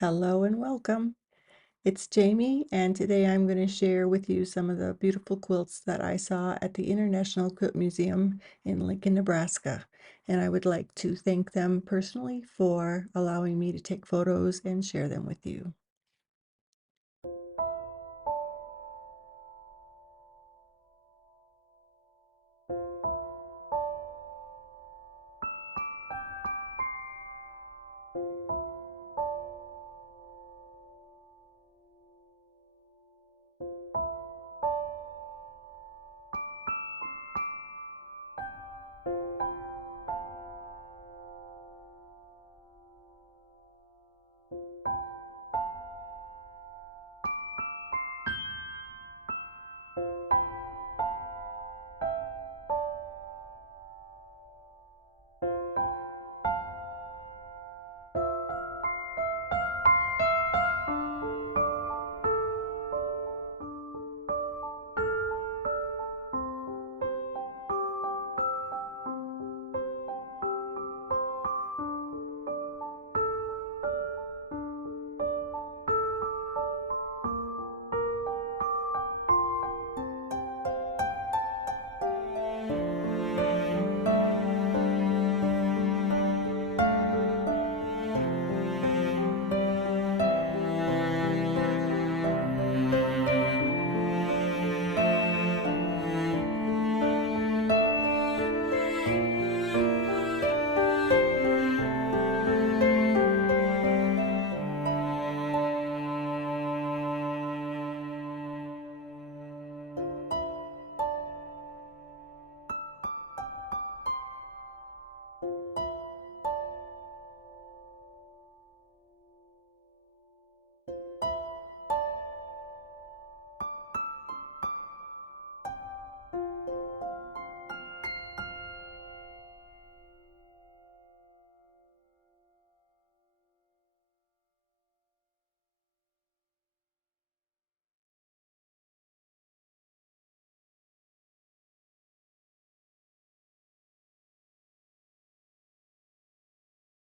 Hello and welcome. It's Jamie, and today I'm going to share with you some of the beautiful quilts that I saw at the International Quilt Museum in Lincoln, Nebraska. And I would like to thank them personally for allowing me to take photos and share them with you.